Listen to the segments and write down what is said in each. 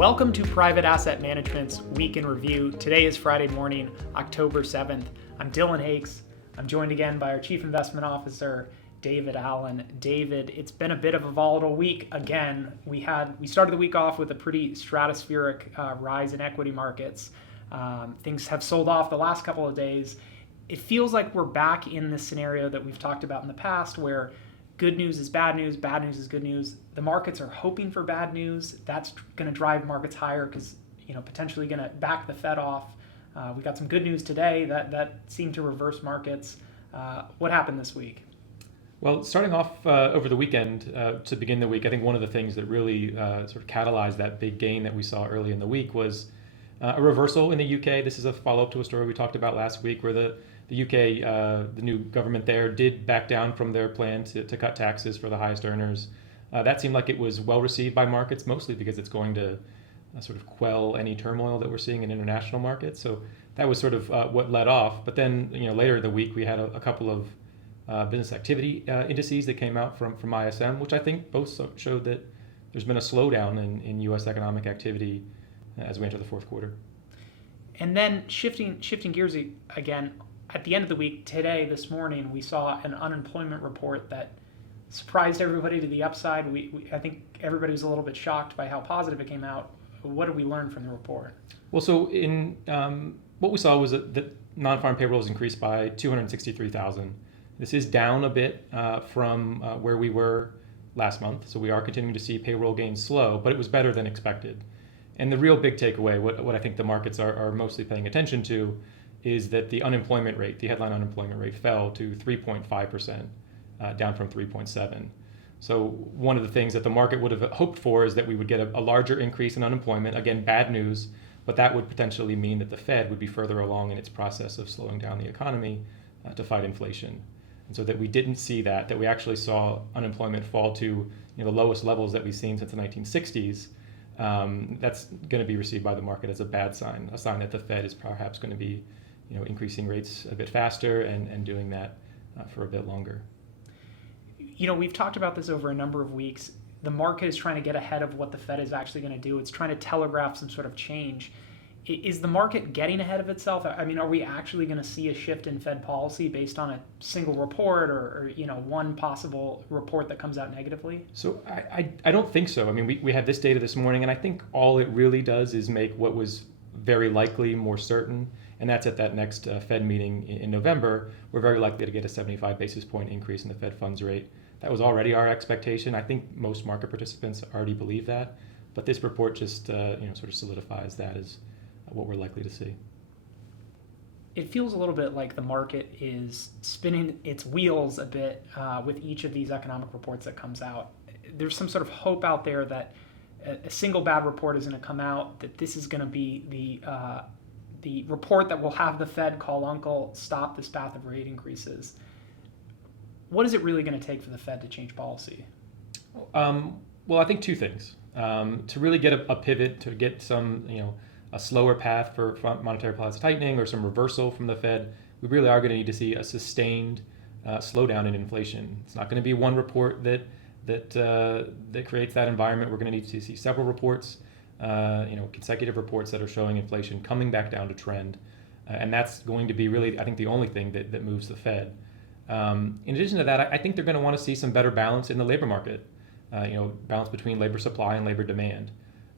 Welcome to Private Asset Management's Week in Review. Today is Friday morning, October 7th. I'm Dillon Hakes. I'm joined again by our Chief Investment Officer, David Allen. David, it's been a bit of a volatile week again. We started the week off with a pretty stratospheric rise in equity markets. Things have sold off the last couple of days. It feels like we're back in this scenario that we've talked about in the past where good news is bad news is good news. The markets are hoping for bad news. That's going to drive markets higher because, potentially going to back the Fed off. We got some good news today that seemed to reverse markets. What happened this week? Well, starting off over the weekend, to begin the week, I think one of the things that really sort of catalyzed that big gain that we saw early in the week was a reversal in the UK. This is a follow-up to a story we talked about last week where the UK, the new government there, did back down from their plan to cut taxes for the highest earners. That seemed like it was well received by markets, mostly because it's going to sort of quell any turmoil that we're seeing in international markets. So that was sort of what led off. But then, later in the week, we had a couple of business activity indices that came out from ISM, which I think both showed that there's been a slowdown in U.S. economic activity as we enter the fourth quarter. And then shifting gears again, at the end of the week, this morning, we saw an unemployment report that surprised everybody to the upside. I think everybody was a little bit shocked by how positive it came out. What did we learn from the report? Well, so in what we saw was that non-farm payrolls increased by 263,000. This is down a bit from where we were last month. So we are continuing to see payroll gains slow, but it was better than expected. And the real big takeaway, what I think the markets are mostly paying attention to, is that the unemployment rate, the headline unemployment rate, fell to 3.5%, down from 3.7%. So one of the things that the market would have hoped for is that we would get a larger increase in unemployment. Again, bad news, but that would potentially mean that the Fed would be further along in its process of slowing down the economy to fight inflation. And so that we didn't see that we actually saw unemployment fall to the lowest levels that we've seen since the 1960s. That's going to be received by the market as a bad sign, a sign that the Fed is perhaps going to be increasing rates a bit faster and doing that for a bit longer. We've talked about this over a number of weeks. The market is trying to get ahead of what the Fed is actually going to do. It's trying to telegraph some sort of change. Is the market getting ahead of itself? I mean, are we actually going to see a shift in Fed policy based on a single report or one possible report that comes out negatively? So I don't think so. I mean, we had this data this morning, and I think all it really does is make what was very likely more certain, and that's at that next Fed meeting in November. We're very likely to get a 75 basis point increase in the Fed funds rate. That was already our expectation. I think most market participants already believe that, but this report just sort of solidifies that as what we're likely to see. It feels a little bit like the market is spinning its wheels a bit with each of these economic reports that comes out. There's some sort of hope out there that a single bad report is going to come out, that this is going to be the report that will have the Fed call uncle, stop this path of rate increases. What is it really going to take for the Fed to change policy? Well, I think two things. To really get a pivot, to get some, a slower path for monetary policy tightening or some reversal from the Fed, we really are going to need to see a sustained slowdown in inflation. It's not going to be one report that creates that environment. We're going to need to see several reports, consecutive reports that are showing inflation coming back down to trend. And that's going to be really, I think, the only thing that moves the Fed. In addition to that, I think they're going to want to see some better balance in the labor market, balance between labor supply and labor demand.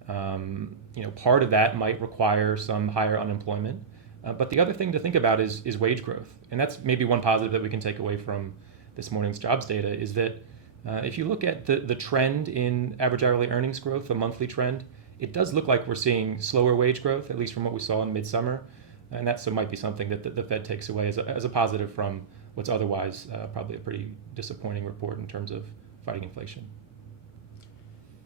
Part of that might require some higher unemployment. But the other thing to think about is wage growth. And that's maybe one positive that we can take away from this morning's jobs data is that if you look at the trend in average hourly earnings growth, the monthly trend, it does look like we're seeing slower wage growth, at least from what we saw in midsummer. And that might be something that the Fed takes away as a positive from what's otherwise probably a pretty disappointing report in terms of fighting inflation.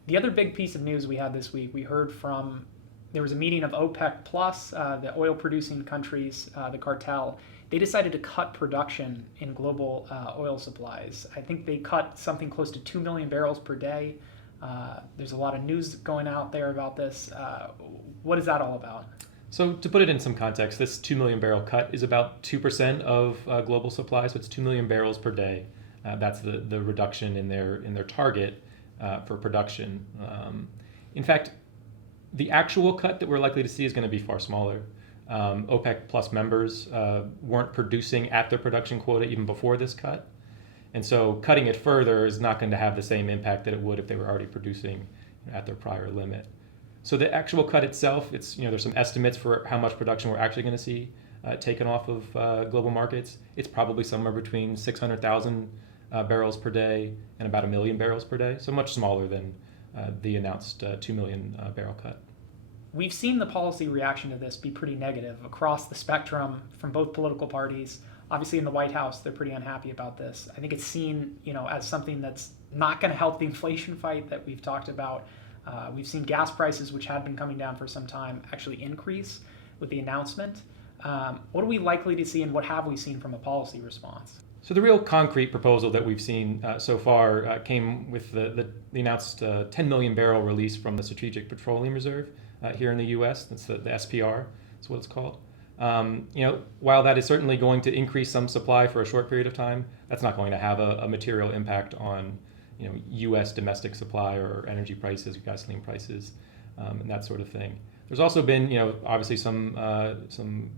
The other big piece of news we had this week, there was a meeting of OPEC plus, the oil producing countries, the cartel. They decided to cut production in global oil supplies. I think they cut something close to 2 million barrels per day. There's a lot of news going out there about this. What is that all about? So to put it in some context, this 2 million barrel cut is about 2% of global supply, so it's 2 million barrels per day. That's the reduction in their target for production. In fact, The actual cut that we're likely to see is going to be far smaller. OPEC plus members weren't producing at their production quota even before this cut. And so cutting it further is not going to have the same impact that it would if they were already producing at their prior limit. So the actual cut itself, there's some estimates for how much production we're actually going to see taken off of global markets. It's probably somewhere between 600,000 barrels per day and about 1 million barrels per day. So much smaller than the announced 2 million barrel cut. We've seen the policy reaction to this be pretty negative across the spectrum from both political parties. Obviously in the White House, they're pretty unhappy about this. I think it's seen, as something that's not going to help the inflation fight that we've talked about. We've seen gas prices, which had been coming down for some time, actually increase with the announcement. What are we likely to see, and what have we seen from a policy response? So the real concrete proposal that we've seen so far came with the announced 10 million barrel release from the Strategic Petroleum Reserve here in the U.S. That's the SPR. That's what it's called. While that is certainly going to increase some supply for a short period of time, that's not going to have a material impact on U.S. domestic supply or energy prices, gasoline prices, and that sort of thing. There's also been, obviously some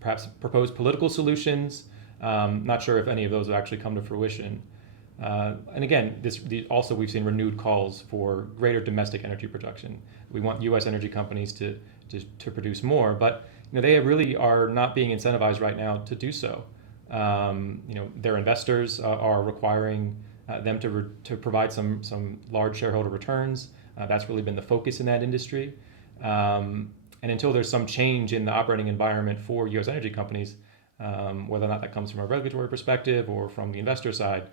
perhaps proposed political solutions. Not sure if any of those have actually come to fruition. And again, also we've seen renewed calls for greater domestic energy production. We want U.S. energy companies to produce more, but they really are not being incentivized right now to do so. Their investors are requiring them to provide some large shareholder returns. That's really been the focus in that industry. And until there's some change in the operating environment for U.S. energy companies, whether or not that comes from a regulatory perspective or from the investor side,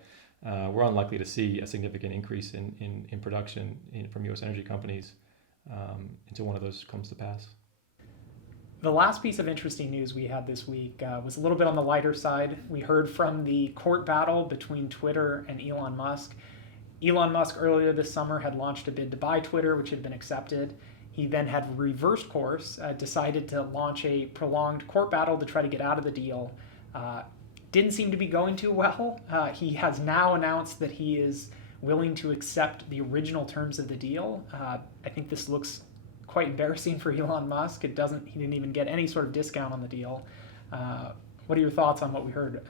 we're unlikely to see a significant increase in production from U.S. energy companies until one of those comes to pass. The last piece of interesting news we had this week was a little bit on the lighter side. We heard from the court battle between Twitter and Elon Musk. Elon Musk earlier this summer had launched a bid to buy Twitter, which had been accepted. He then had reversed course, decided to launch a prolonged court battle to try to get out of the deal. Didn't seem to be going too well. He has now announced that he is willing to accept the original terms of the deal. I think this looks quite embarrassing for Elon Musk. He didn't even get any sort of discount on the deal. What are your thoughts on what we heard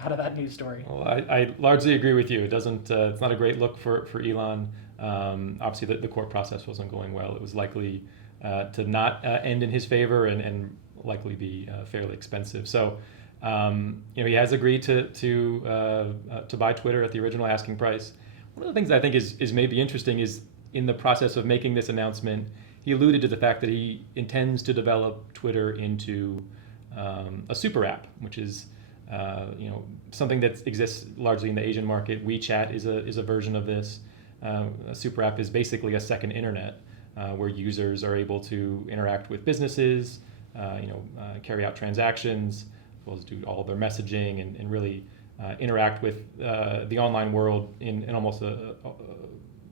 out of that news story? Well, I largely agree with you. It's not a great look for Elon. Obviously, the court process wasn't going well. It was likely to not end in his favor and likely be fairly expensive. So, he has agreed to buy Twitter at the original asking price. One of the things I think is maybe interesting is in the process of making this announcement, he alluded to the fact that he intends to develop Twitter into a super app, which is something that exists largely in the Asian market. WeChat is a version of this. A super app is basically a second internet where users are able to interact with businesses, carry out transactions, as well as do all of their messaging and really interact with the online world in almost a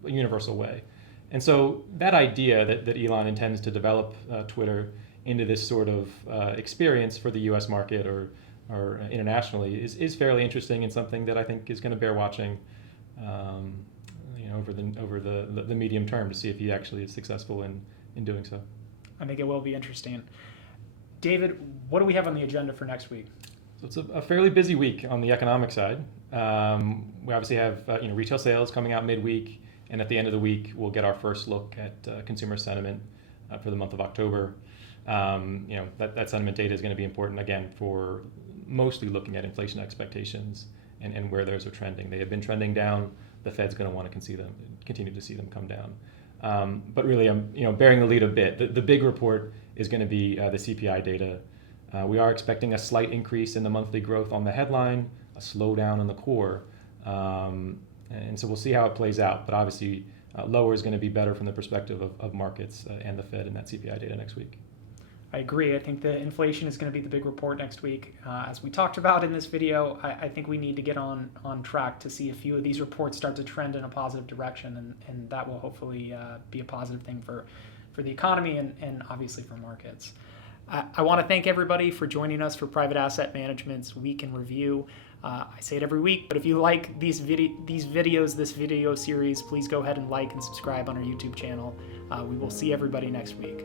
universal way. And so that idea that Elon intends to develop Twitter into this sort of experience for the U.S. market or internationally is fairly interesting and something that I think is going to bear watching over the medium term to see if he actually is successful in doing so. I think it will be interesting. David, what do we have on the agenda for next week? So it's a fairly busy week on the economic side. We obviously have retail sales coming out midweek, and at the end of the week we'll get our first look at consumer sentiment for the month of October. That sentiment data is going to be important again for mostly looking at inflation expectations and where those are trending. They have been trending down. The Fed's going to want to continue to see them come down. But really, I'm bearing the lead a bit. The big report is going to be the CPI data. We are expecting a slight increase in the monthly growth on the headline, a slowdown on the core, and so we'll see how it plays out. But obviously, lower is going to be better from the perspective of markets and the Fed in that CPI data next week. I agree. I think the inflation is going to be the big report next week. As we talked about in this video, I think we need to get on track to see a few of these reports start to trend in a positive direction, and that will hopefully be a positive thing for the economy and obviously for markets. I want to thank everybody for joining us for Private Asset Management's Week in Review. I say it every week, but if you like this video series, please go ahead and like and subscribe on our YouTube channel. We will see everybody next week.